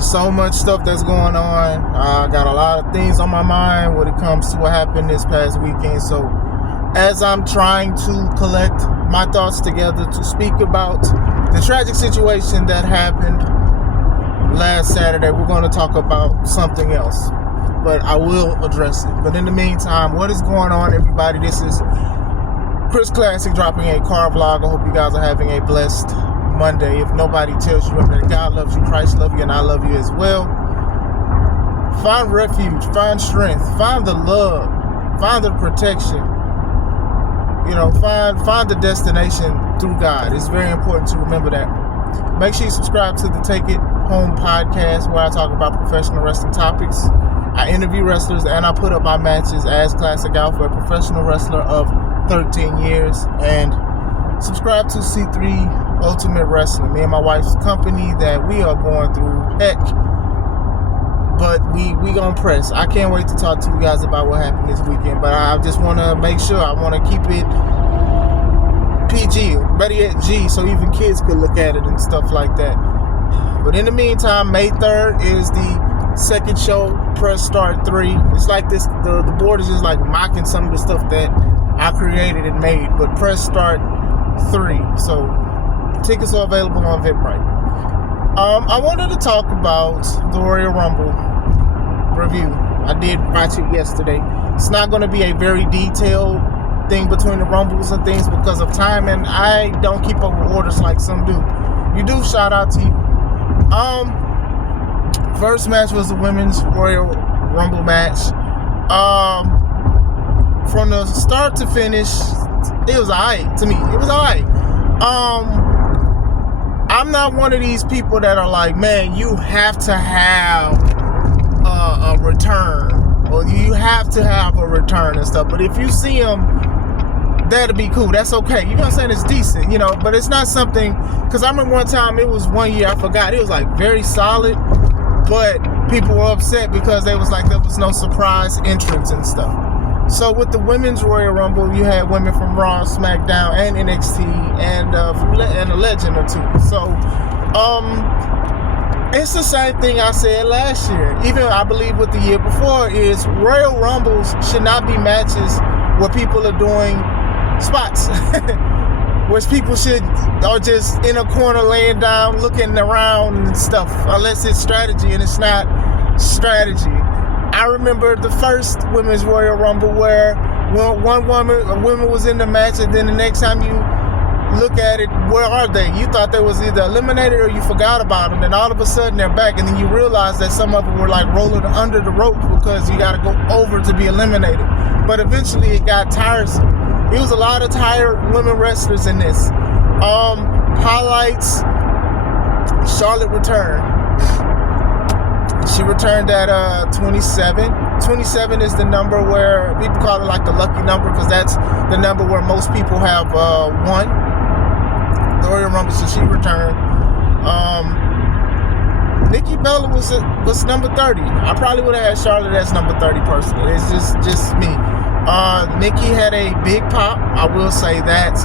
So much stuff that's going on. I got a lot of things on my mind when it comes to what happened this past weekend. So as I'm trying to collect my thoughts together to speak about the tragic situation that happened last Saturday, we're going to talk about something else, but I will address it. But in the meantime, what is going on, everybody? This is Chris Classic dropping a car vlog. I hope you guys are having a blessed Monday. If nobody tells you that God loves you, Christ loves you, and I love you as well, find refuge, find strength, find the love, find the protection. Find the destination through God. It's very important to remember that. Make sure you subscribe to the Take It Home podcast, where I talk about professional wrestling topics. I interview wrestlers and I put up my matches as Classic Alpha, a professional wrestler of 13 years. And subscribe to C3 Ultimate Wrestling, me and my wife's company that we are going through heck, but we gonna press. I can't wait to talk to you guys about what happened this weekend, but I just want to make sure, I want to keep it PG, better yet G, so even kids could look at it and stuff like that. But in the meantime, May 3rd is the second show, Press Start 3. It's like this, the board is just like mocking some of the stuff that I created and made, but Press Start 3. So tickets are available on Eventbrite. I wanted to talk about the Royal Rumble review. I did watch it yesterday. It's not going to be a very detailed thing between the Rumbles and things because of time, and I don't keep up with orders like some do. You do, shout out to you. First match was the Women's Royal Rumble match. From the start to finish, it was alright to me. It was alright. I'm not one of these people that are like, man, you have to have a return, or you have to have a return and stuff. But if you see them, that'll be cool. That's okay. You know what I'm saying? It's decent, but it's not something, because I remember one time, it was one year, I forgot, it was like very solid, but people were upset because they was like, there was no surprise entrance and stuff. So with the Women's Royal Rumble, you had women from Raw, SmackDown, and NXT, and a legend or two. So, it's the same thing I said last year. Even I believe with the year before, is Royal Rumbles should not be matches where people are doing spots, where people are just in a corner laying down, looking around and stuff, unless it's strategy, and it's not strategy. I remember the first Women's Royal Rumble where one woman was in the match, and then the next time you look at it, where are they? You thought they was either eliminated or you forgot about them, and all of a sudden they're back, and then you realize that some of them were like rolling under the ropes because you got to go over to be eliminated. But eventually it got tiresome. It was a lot of tired women wrestlers in this. Highlights: Charlotte returned. She returned at 27. 27 is the number where people call it like the lucky number, because that's the number where most people have won the Royal Rumble. So she returned. Nikki Bella was number 30. I probably would have had Charlotte as number 30 personally. It's just me. Nikki had a big pop, I will say that.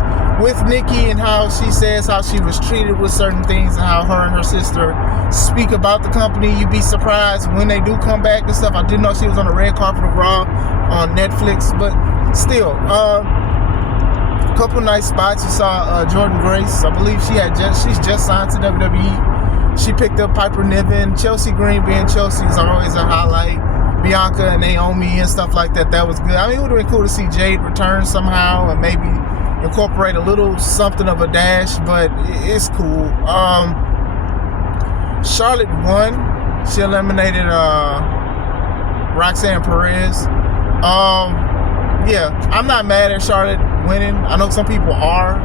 With Nikki and how she says how she was treated with certain things, and how her and her sister speak about the company, you'd be surprised when they do come back and stuff. I didn't know she was on the red carpet of Raw on Netflix, but still, a couple nice spots. You saw Jordan Grace. I believe she's just signed to WWE. She picked up Piper Niven. Chelsea Green being Chelsea is always a highlight. Bianca and Naomi and stuff like that. That was good. I mean, it would have been cool to see Jade return somehow and maybe incorporate a little something of a dash, but it's cool. Charlotte won. She eliminated Roxanne Perez. Yeah, I'm not mad at Charlotte winning. I know some people are,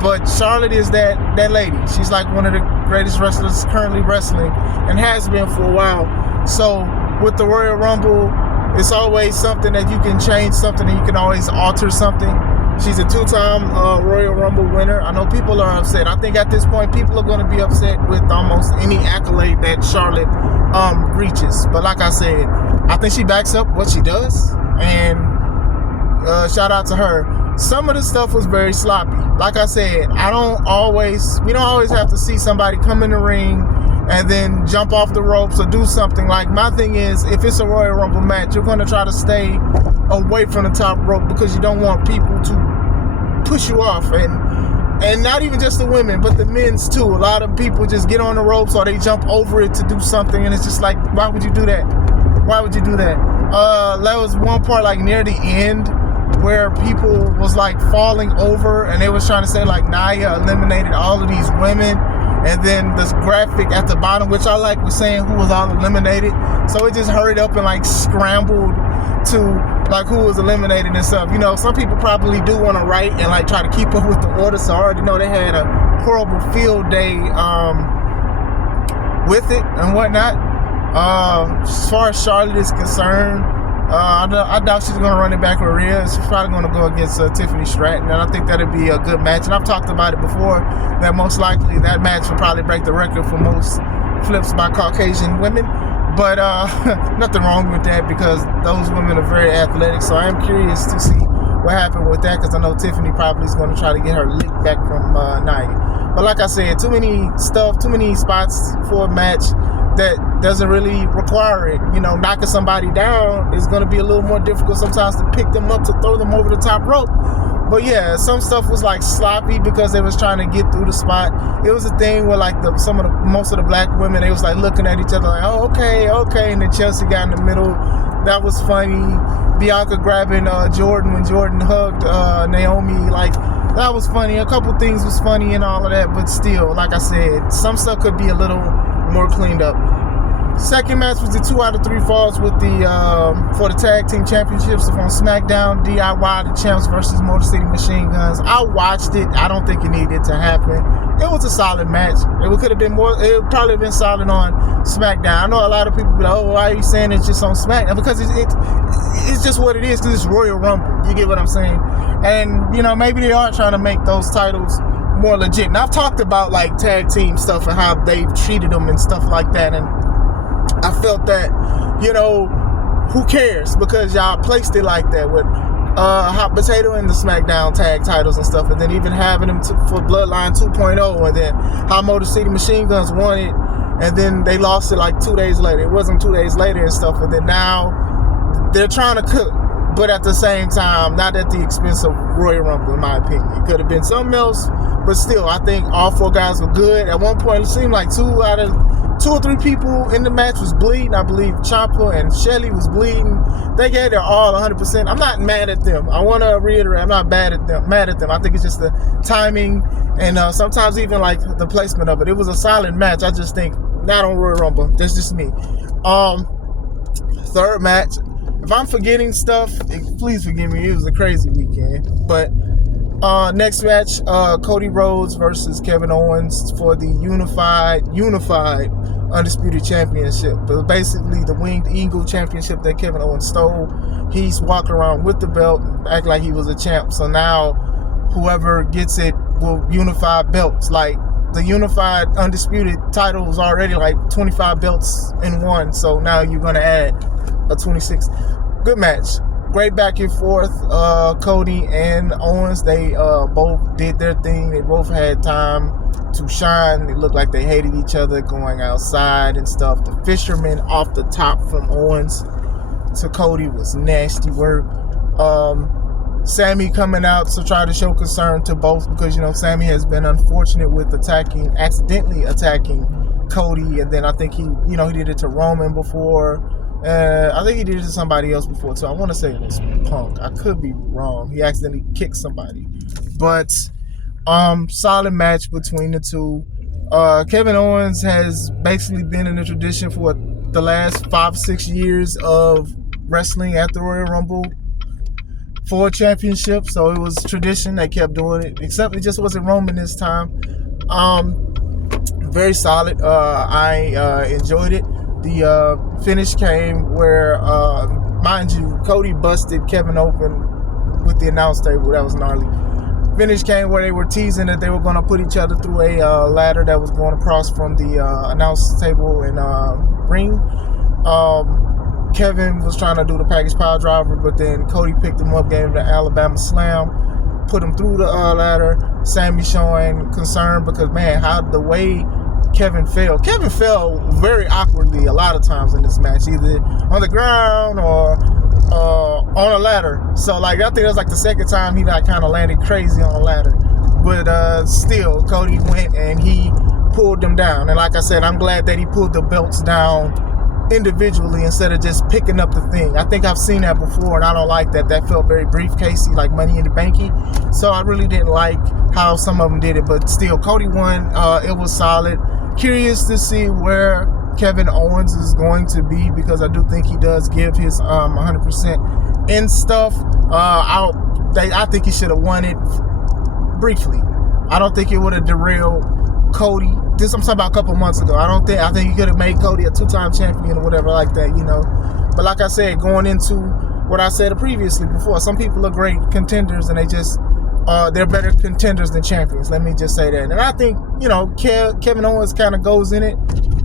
but Charlotte is that lady. She's like one of the greatest wrestlers currently wrestling, and has been for a while. So with the Royal Rumble, it's always something that you can change something, and you can always alter something. She's a two-time Royal Rumble winner. I know people are upset. I think at this point, people are going to be upset with almost any accolade that Charlotte reaches. But like I said, I think she backs up what she does, and shout out to her. Some of the stuff was very sloppy. Like I said, we don't always have to see somebody come in the ring and then jump off the ropes or do something. Like, my thing is, if it's a Royal Rumble match, you're going to try to stay away from the top rope because you don't want people to push you off. And not even just the women, but the men's too. A lot of people just get on the ropes or they jump over it to do something, and it's just like, why would you do that? Why would you do that? There was one part like near the end where people was like falling over, and they was trying to say like Nia eliminated all of these women, and then this graphic at the bottom, which I like, was saying who was all eliminated. So it just hurried up and like scrambled to like who was eliminated and stuff. You know, some people probably do want to write and like try to keep up with the order, so I already know they had a horrible field day with it and whatnot. As far as Charlotte is concerned, I doubt she's going to run it back with Rhea. She's probably going to go against Tiffany Stratton, and I think that'll be a good match. And I've talked about it before, that most likely that match will probably break the record for most flips by Caucasian women. But nothing wrong with that because those women are very athletic. So I am curious to see what happened with that, because I know Tiffany probably is going to try to get her lick back from Nia. But like I said, too many spots for a match that doesn't really require it. You know, knocking somebody down is going to be a little more difficult sometimes to pick them up, to throw them over the top rope. But yeah, some stuff was like sloppy because they was trying to get through the spot. It was a thing where like most of the black women, they was like looking at each other like, oh, okay. And then Chelsea got in the middle. That was funny. Bianca grabbing Jordan when Jordan hugged Naomi, like, that was funny. A couple things was funny and all of that, but still, like I said, some stuff could be a little more cleaned up. Second match was the 2 out of 3 falls with for the tag team championships on SmackDown. DIY the champs versus Motor City Machine Guns. I watched it. I don't think it needed to happen. It was a solid match. It could have been more. It would probably have been solid on SmackDown. I know a lot of people be like, "Oh, why are you saying it's just on SmackDown?" Because it's just what it is. Because it's Royal Rumble. You get what I'm saying? And you know, maybe they are trying to make those titles more legit. And I've talked about like tag team stuff and how they've treated them and stuff like that. And I felt that, you know, who cares? Because y'all placed it like that with Hot Potato and the SmackDown tag titles and stuff, and then even having them for Bloodline 2.0, and then how Motor City Machine Guns won it, and then they lost it like 2 days later. It wasn't 2 days later and stuff, and then now they're trying to cook, but at the same time, not at the expense of Royal Rumble, in my opinion. It could have been something else, but still, I think all 4 guys were good. At one point, it seemed like 2 or 3 people in the match was bleeding. I believe Ciampa and Shelly was bleeding. They gave their all 100%. I'm not mad at them. I want to reiterate, I'm not mad at them. I think it's just the timing and sometimes even like the placement of it. It was a solid match. I just think not on Royal Rumble. That's just me. Third match. If I'm forgetting stuff, please forgive me. It was a crazy weekend. But next match, Cody Rhodes versus Kevin Owens for the unified Undisputed Championship. But basically the Winged Eagle Championship that Kevin Owens stole. He's walking around with the belt, act like he was a champ. So now whoever gets it will unify belts. Like the unified Undisputed title was already like 25 belts in one. So now you're going to add a 26. Good match. Great back and forth. Cody and Owens, they both did their thing. They both had time to shine. It looked like they hated each other going outside and stuff. The fisherman off the top from Owens to Cody was nasty work. Sammy coming out to try to show concern to both because, you know, Sammy has been unfortunate with accidentally attacking Cody, and then I think he did it to Roman before. I think he did it to somebody else before too. I want to say it was Punk. I could be wrong. He accidentally kicked somebody. But solid match between the two. Kevin Owens has basically been in the tradition for the last 5-6 years of wrestling at the Royal Rumble for a championship. So it was tradition. They kept doing it. Except it just wasn't Roman this time. Very solid. I enjoyed it. The finish came where, mind you, Cody busted Kevin open with the announce table. That was gnarly. Finish came where they were teasing that they were going to put each other through a ladder that was going across from the announce table and ring. Kevin was trying to do the package pile driver, but then Cody picked him up, gave him the Alabama Slam, put him through the ladder. Sammy showing concern because, man, how the way Kevin fell. Kevin fell very awkwardly a lot of times in this match, either on the ground or on a ladder. So like I think that was like the second time he like kind of landed crazy on a ladder. But still, Cody went and he pulled them down. And like I said, I'm glad that he pulled the belts down individually instead of just picking up the thing. I think I've seen that before, and I don't like that. That felt very briefcasey, like Money in the Banky. So I really didn't like how some of them did it. But still, Cody won. It was solid. Curious to see where Kevin Owens is going to be, because I do think he does give his 100% in stuff. I think he should have won it briefly. I don't think it would have derailed Cody. I'm talking about a couple months ago. I think he could have made Cody a 2-time champion or whatever like that, But like I said, going into what I said previously before, some people are great contenders and they're better contenders than champions. Let me just say that. And I think, Kevin Owens kind of goes in it,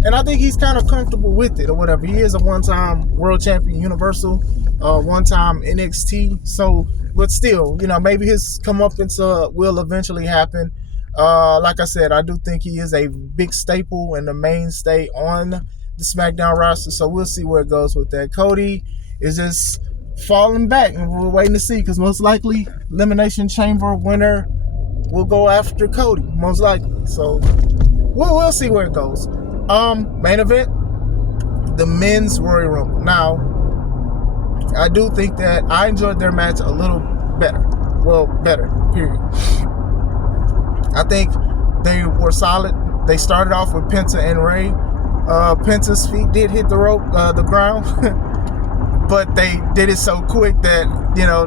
and I think he's kind of comfortable with it or whatever. He is a one-time world champion, Universal, one-time NXT. So, but still, maybe his comeuppance will eventually happen. Like I said, I do think he is a big staple and the mainstay on the SmackDown roster. So we'll see where it goes with that. Cody is just falling back, and we're waiting to see, because most likely Elimination Chamber winner will go after Cody, most likely. So we'll see where it goes. Main event, the men's Royal Rumble. Now, I do think that I enjoyed their match a little better. Well, better, period. I think they were solid. They started off with Penta and Rey. Penta's feet did hit the ground, but they did it so quick that,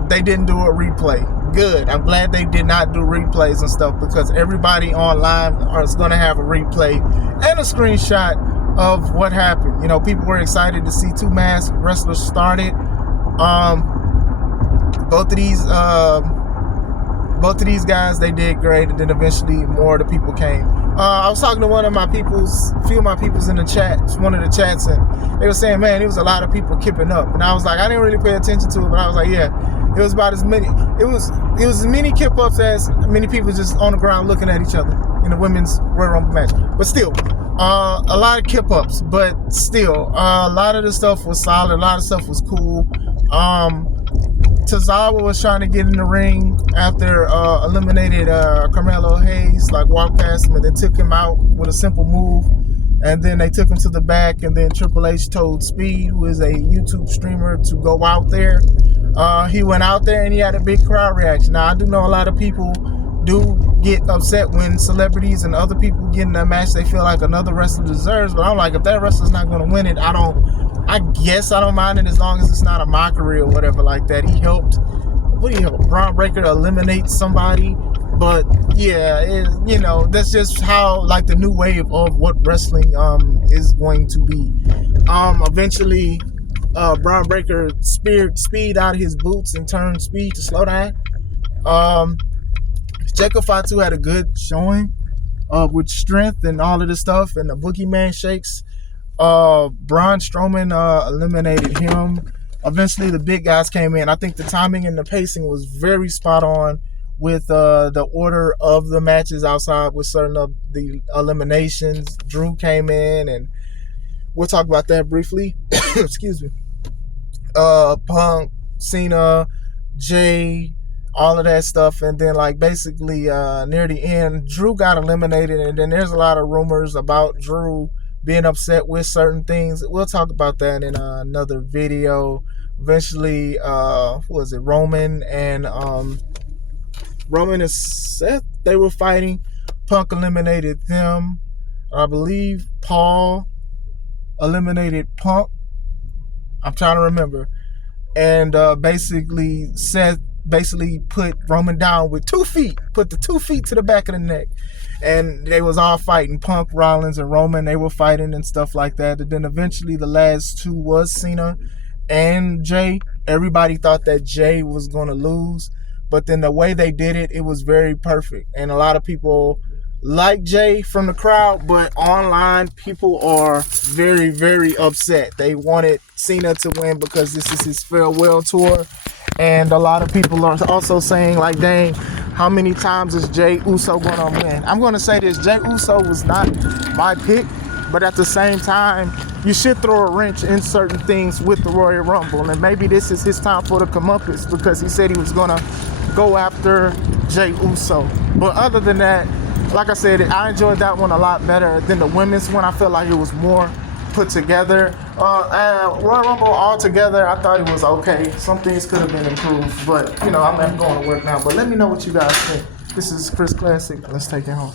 they didn't do a replay. Good. I'm glad they did not do replays and stuff, because everybody online is going to have a replay and a screenshot of what happened. People were excited to see two masked wrestlers started. Both of these guys, they did great, and then eventually more of the people came. I was talking to a few of my peoples in the chat, one of the chats, and they were saying, man, there was a lot of people kipping up. And I was like, I didn't really pay attention to it, but I was like, yeah, it was about as many. It was as many kip ups as many people just on the ground looking at each other in the women's Royal Rumble match. But still, a lot of kip ups, but still, a lot of the stuff was solid. A lot of stuff was cool. Tozawa was trying to get in the ring after eliminated Carmelo Hayes, walked past him and then took him out with a simple move. And then they took him to the back, and then Triple H told Speed, who is a YouTube streamer, to go out there. He went out there and he had a big crowd reaction. Now, I do know a lot of people do get upset when celebrities and other people get in a match they feel like another wrestler deserves, but I'm like, if that wrestler's not going to win it, I guess I don't mind it as long as it's not a mockery or whatever like that. He helped Braun Breaker eliminate somebody, but yeah, that's just how the new wave of what wrestling is going to be. Eventually, Braun Breaker speared Speed out of his boots and turned Speed to slow down. Jacob Fatu had a good showing with strength and all of this stuff, and the Boogeyman shakes. Braun Strowman eliminated him. Eventually, the big guys came in. I think the timing and the pacing was very spot on with the order of the matches outside with certain of the eliminations. Drew came in, and we'll talk about that briefly. Excuse me. Punk, Cena, Jay, all of that stuff, and then basically near the end, Drew got eliminated, and then there's a lot of rumors about Drew being upset with certain things. We'll talk about that in another video. Eventually, Roman and Seth, they were fighting. Punk eliminated them. I believe Paul eliminated Punk. I'm trying to remember. And basically Seth put Roman down with 2 feet, put the 2 feet to the back of the neck. And they was all fighting. Punk, Rollins, and Roman, they were fighting and stuff like that. And then eventually the last two was Cena and Jay. Everybody thought that Jay was going to lose. But then the way they did it, it was very perfect. And a lot of people like Jay from the crowd, but online people are very, very upset. They wanted Cena to win because this is his farewell tour. And a lot of people are also saying dang, how many times is Jey Uso gonna win? I'm gonna say this: Jey Uso was not my pick, but at the same time, you should throw a wrench in certain things with the Royal Rumble, and maybe this is his time for the comeuppance because he said he was gonna go after Jey Uso. But other than that, like I said, I enjoyed that one a lot better than the women's one. I felt like it was more put together. Royal Rumble altogether, I thought it was okay. Some things could have been improved, but I'm going to work now. But let me know what you guys think. This is Chris Classic. Let's take it home.